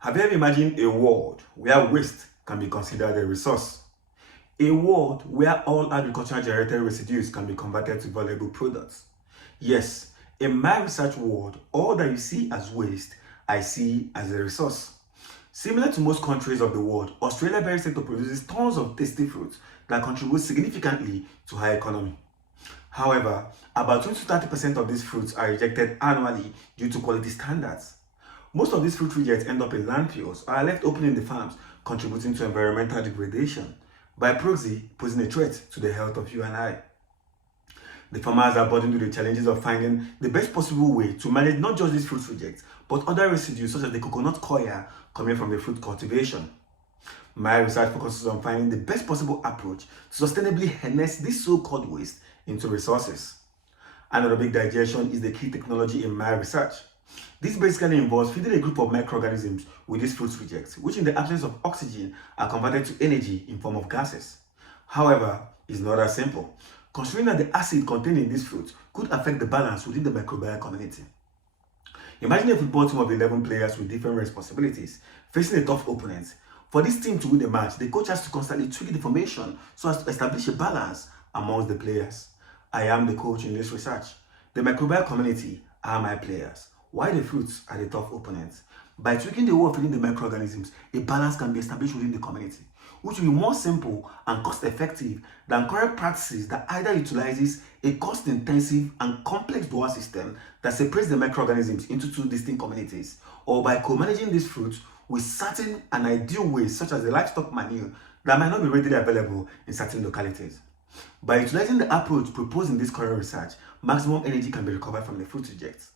Have you ever imagined a world where waste can be considered a resource? A world where all agricultural generated residues can be converted to valuable products? Yes, in my research world, all that you see as waste, I see as a resource. Similar to most countries of the world, Australia's berry sector produces tons of tasty fruits that contribute significantly to high economy. However, about 20 to 30% of these fruits are rejected annually due to quality standards. Most of these fruit rejects end up in landfills or are left open in the farms, contributing to environmental degradation, by proxy posing a threat to the health of you and I. The farmers are burdened with the challenges of finding the best possible way to manage not just these fruit rejects, but other residues such as the coconut coir coming from the fruit cultivation. My research focuses on finding the best possible approach to sustainably harness this so-called waste into resources. Anaerobic digestion is the key technology in my research. This basically involves feeding a group of microorganisms with these fruit rejects, which in the absence of oxygen are converted to energy in form of gases. However, it's not as simple, considering that the acid contained in these fruits could affect the balance within the microbial community. Imagine a football team of 11 players with different responsibilities, facing a tough opponent. For this team to win the match, the coach has to constantly tweak the formation so as to establish a balance amongst the players. I am the coach in this research. The microbial community are my players, while the fruits are the tough opponents. By tweaking the way of feeding the microorganisms, a balance can be established within the community, which will be more simple and cost-effective than current practices that either utilizes a cost-intensive and complex dual system that separates the microorganisms into two distinct communities, or by co-managing these fruits with certain and ideal ways such as the livestock manure that might not be readily available in certain localities. By utilizing the approach proposed in this current research, maximum energy can be recovered from the fruit rejects.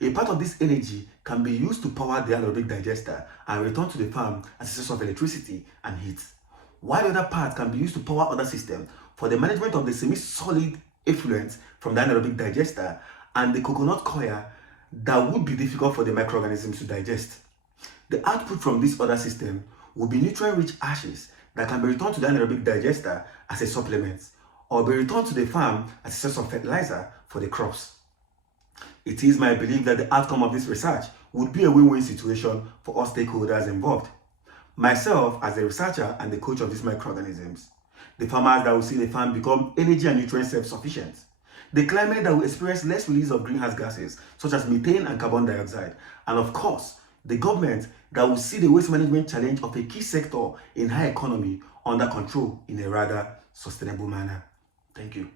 A part of this energy can be used to power the anaerobic digester and return to the farm as a source of electricity and heat, while the other part can be used to power other systems for the management of the semi-solid effluents from the anaerobic digester and the coconut coir that would be difficult for the microorganisms to digest. The output from this other system will be nutrient-rich ashes that can be returned to the anaerobic digester as a supplement, or be returned to the farm as a source of fertilizer for the crops. It is my belief that the outcome of this research would be a win-win situation for all stakeholders involved. Myself as the researcher and the coach of these microorganisms, the farmers that will see the farm become energy and nutrient self-sufficient, the climate that will experience less release of greenhouse gases such as methane and carbon dioxide, and of course, the government that will see the waste management challenge of a key sector in high economy under control in a rather sustainable manner. Thank you.